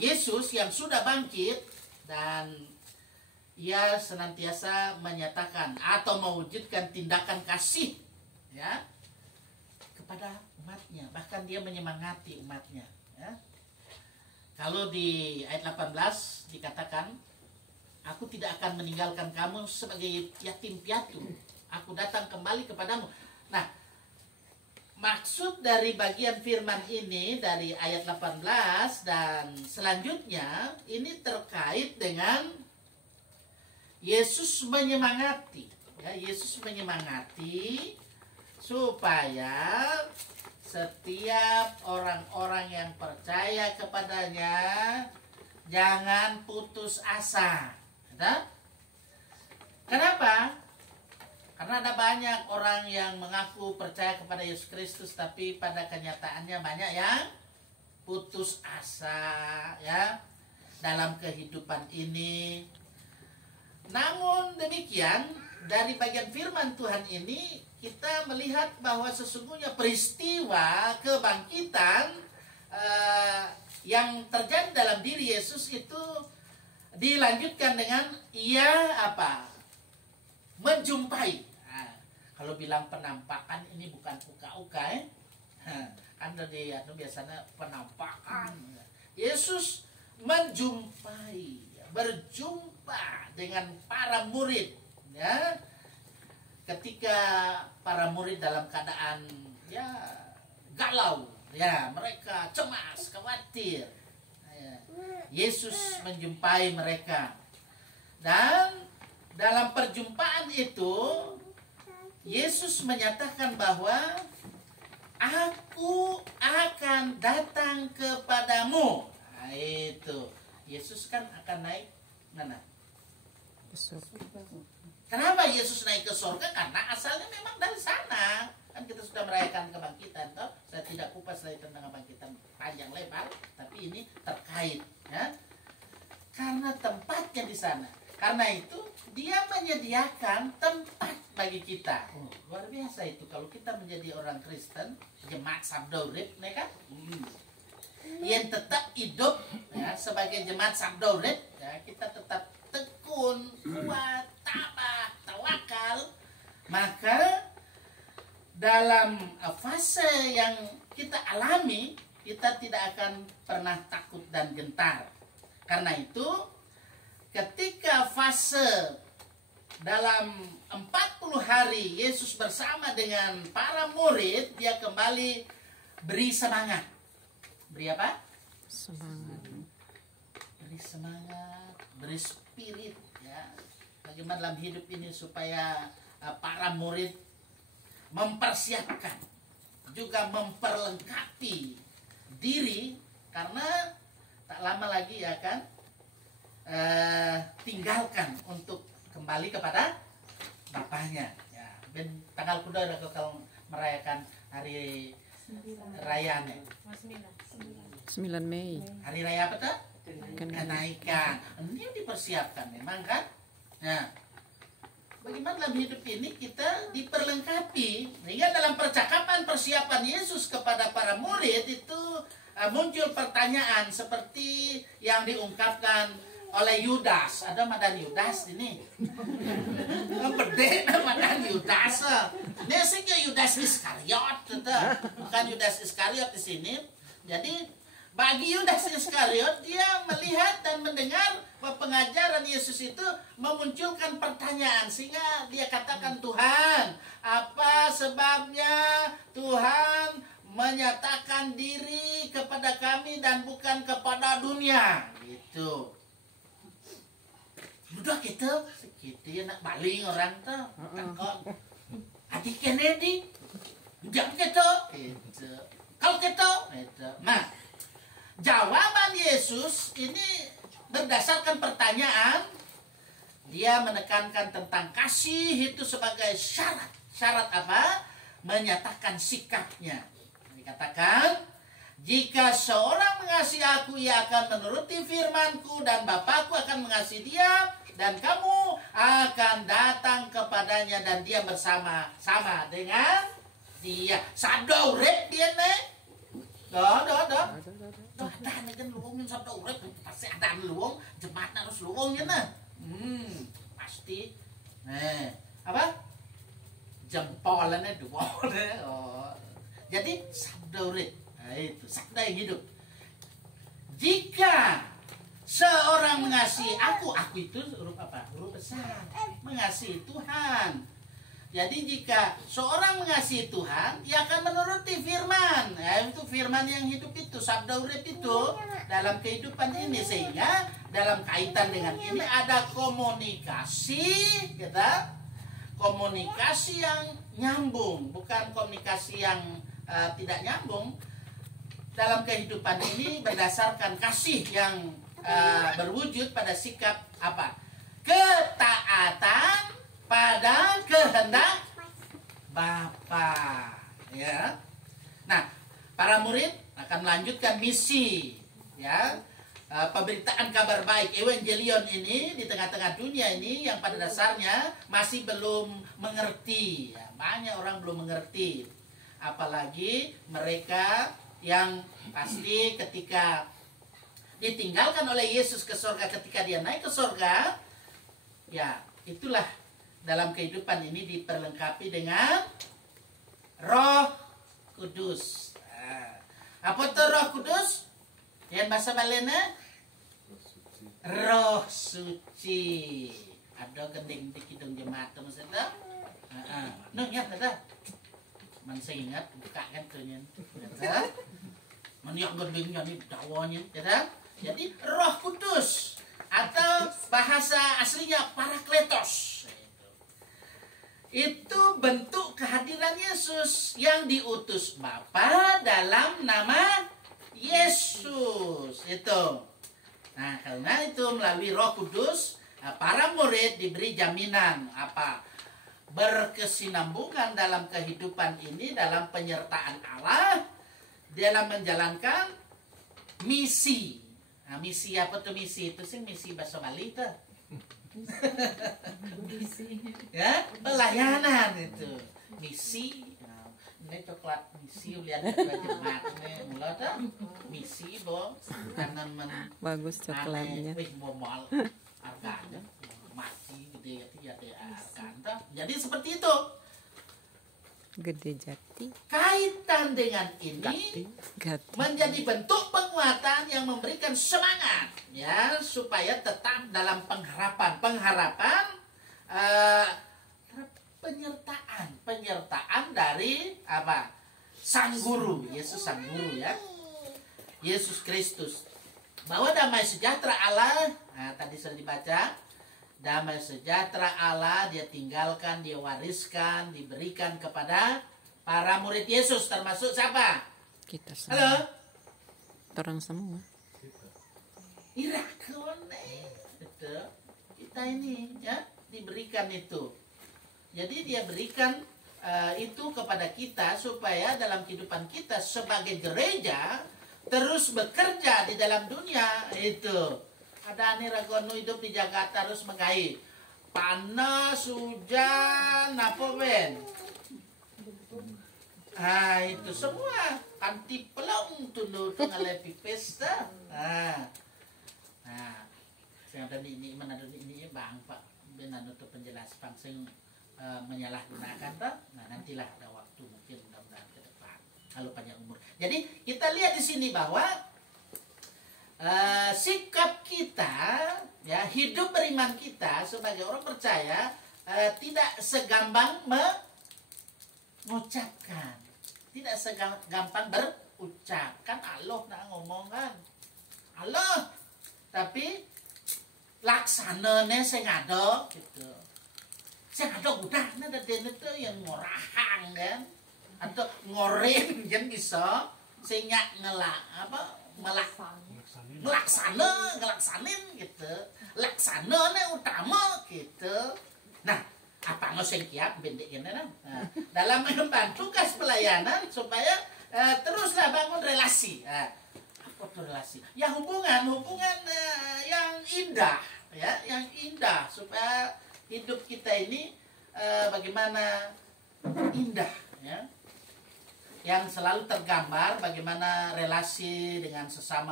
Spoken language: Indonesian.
Yesus yang sudah bangkit, dan ia senantiasa menyatakan atau mewujudkan tindakan kasih ya kepada umatnya, bahkan dia menyemangati umatnya ya. Kalau di ayat 18 dikatakan, aku tidak akan meninggalkan kamu sebagai yatim piatu, aku datang kembali kepadamu. Nah, maksud dari bagian firman ini dari ayat 18 dan selanjutnya ini terkait dengan Yesus menyemangati ya, Yesus menyemangati supaya setiap orang-orang yang percaya kepadanya jangan putus asa. Kenapa? Karena ada banyak orang yang mengaku percaya kepada Yesus Kristus, tapi pada kenyataannya banyak yang putus asa ya dalam kehidupan ini. Namun demikian, dari bagian firman Tuhan ini kita melihat bahwa sesungguhnya peristiwa kebangkitan yang terjadi dalam diri Yesus itu dilanjutkan dengan ia apa? Menjumpai. Nah, kalau bilang penampakan ini bukan uka-uka ya. Kan di biasanya penampakan. Yesus menjumpai, berjumpa dengan para murid ya. Ketika para murid dalam keadaan ya galau ya, mereka cemas, khawatir ya. Yesus menjumpai mereka, dan dalam perjumpaan itu Yesus menyatakan bahwa aku akan datang kepadamu. Nah, itu Yesus kan akan naik mana? Kenapa Yesus naik ke surga? Karena asalnya memang dari sana. Kan kita sudah merayakan kebangkitan, toh. Saya tidak kupas lagi tentang kebangkitan panjang lebar, tapi ini terkait ya. Karena tempatnya di sana. Karena itu dia menyediakan tempat bagi kita. Luar biasa itu kalau kita menjadi orang Kristen, jemaat Sabda Urip, ya kan? Yang tetap hidup ya, sebagai jemaat Sabda Urip, ya, kita tetap tekun, kuat, tabah, tawakal. Maka dalam fase yang kita alami, kita tidak akan pernah takut dan gentar. Karena itu ketika fase dalam 40 hari Yesus bersama dengan para murid, dia kembali beri semangat. Beri apa? Semangat. Beri semangat, beri spirit ya. Bagaimana dalam hidup ini supaya para murid mempersiapkan, juga memperlengkapi diri, karena tak lama lagi ya kan tinggalkan untuk kembali kepada Bapaknya ya. Ben tanggal kuda kalau merayakan hari raya nih. 9 Mei. Hari raya apa tuh? Kenaikan. Ini dipersiapkan memang kan. Nah, bagaimana dalam hidup ini kita diperlengkapi, sehingga dalam percakapan persiapan Yesus kepada para murid itu muncul pertanyaan seperti yang diungkapkan oleh Yudas. Ada madan Yudas ini. Beda madan Yudas. Ini sehingga Yudas Iskariot, bukan Yudas Iskariot di sini. Jadi bagi Yudas Iskariot, dia melihat dan mendengar bahwa pengajaran Yesus itu memunculkan pertanyaan, sehingga dia katakan, Tuhan, apa sebabnya Tuhan menyatakan diri kepada kami dan bukan kepada dunia? Gitu. Udah kita nak baling orang tuh, takut. Adik Kennedy, jangan kita, gitu. Kalau kita, gitu. Nah, jawaban Yesus ini berdasarkan pertanyaan. Dia menekankan tentang kasih itu sebagai syarat. Syarat apa? Menyatakan sikapnya. Dikatakan, jika seorang mengasihi aku, ia akan menuruti firmanku, dan Bapakku akan mengasihi dia, dan kamu akan datang kepadanya, dan dia bersama-sama dengan dia. Sabda urip dia nih. Dah. Tuh ada nih kan luwung yang sabda urip pasti ada luwung, jemaat harus luwung ya nah. Pasti. Nah, apa? Jempolannya dua. Oh. Jadi sabda urip. Nah, itu sabda yang hidup. Jika seorang mengasihi aku itu huruf apa? Huruf besar. Mengasihi Tuhan. Jadi jika seorang mengasihi Tuhan, ia akan menuruti firman. Ya, itu firman yang hidup itu, sabda urip itu dalam kehidupan ini. Sehingga dalam kaitan dengan ini ada komunikasi, kita komunikasi yang nyambung, bukan komunikasi yang tidak nyambung. Dalam kehidupan ini berdasarkan kasih yang berwujud pada sikap apa? Ketaatan pada kehendak Bapa, ya. Nah, para murid akan melanjutkan misi, ya, pemberitaan kabar baik evangelion ini di tengah-tengah dunia ini yang pada dasarnya masih belum mengerti, ya, banyak orang belum mengerti, apalagi mereka yang pasti ketika ditinggalkan oleh Yesus ke surga, ketika dia naik ke surga, ya itulah. Dalam kehidupan ini diperlengkapi dengan Roh Kudus. Apa itu Roh Kudus? Yang bahasa balena? Roh Suci. Ada gending di kidung jemaat maksudnya? Nuh ingat kata? Man saya ingat buka kan tuhnya. Kata? Man yang gendingnya nih dawanya, kata? Jadi Roh Kudus atau bahasa aslinya Parakletos. Itu bentuk kehadiran Yesus yang diutus Bapa dalam nama Yesus itu. Nah, karena itu melalui Roh Kudus para murid diberi jaminan apa? Berkesinambungan dalam kehidupan ini, dalam penyertaan Allah dalam menjalankan misi. Nah, misi apa tuh misi? Itu sih misi bahasa Bali tuh. Ya, pelayanan itu misi. Ini coklat misi lihat jemaat ini mulai dah misi bong kanan men Bagus coklatnya. Momal harganya mati gede ya harga. Jadi seperti itu. Gede jati. Kaitan dengan ini Gati. menjadi bentuk penguatan yang memberikan semangat ya supaya tetap dalam pengharapan penyertaan dari apa? Sang Guru, Yesus Sang Guru ya. Yesus Kristus. Bahwa damai sejahtera Allah, nah, tadi sudah dibaca, damai sejahtera Allah dia tinggalkan, dia wariskan, diberikan kepada para murid Yesus, termasuk siapa? Kita semua. Halo? Orang semua. Irakone. Betul. Kita ini ya diberikan itu. Jadi dia berikan itu kepada kita supaya dalam kehidupan kita sebagai gereja terus bekerja di dalam dunia itu. Ada nih ragono hidup di Jakarta harus mengai panas, hujan, apa ben? Ah itu semua anti pelong tunduk ngalepi pesta. Nah, saya tadi ini menadu ini bang Pak benar untuk penjelas pangsing menyalahgunakan toh. Nah nantilah ada waktu mungkin mudah-mudahan ke depan kalau panjang umur. Jadi kita lihat di sini bahwa sikap kita ya hidup beriman kita sebagai orang percaya tidak segampang mengucapkan, tidak segampang berucapkan Allah nak ngomong kan Allah, tapi laksananya saya ngado gitu. Saya ngado udah ada itu yang ngorahang kan atau ngorin kan bisa sehingga ngelaksanin gitu, laksananya utama gitu. Nah, apa ngoseng kiap bendek ini nah, dalam mengemban tugas pelayanan supaya teruslah bangun relasi. Apa tuh relasi? Ya hubungan yang indah, ya, yang indah supaya hidup kita ini bagaimana indah, ya, yang selalu tergambar bagaimana relasi dengan sesama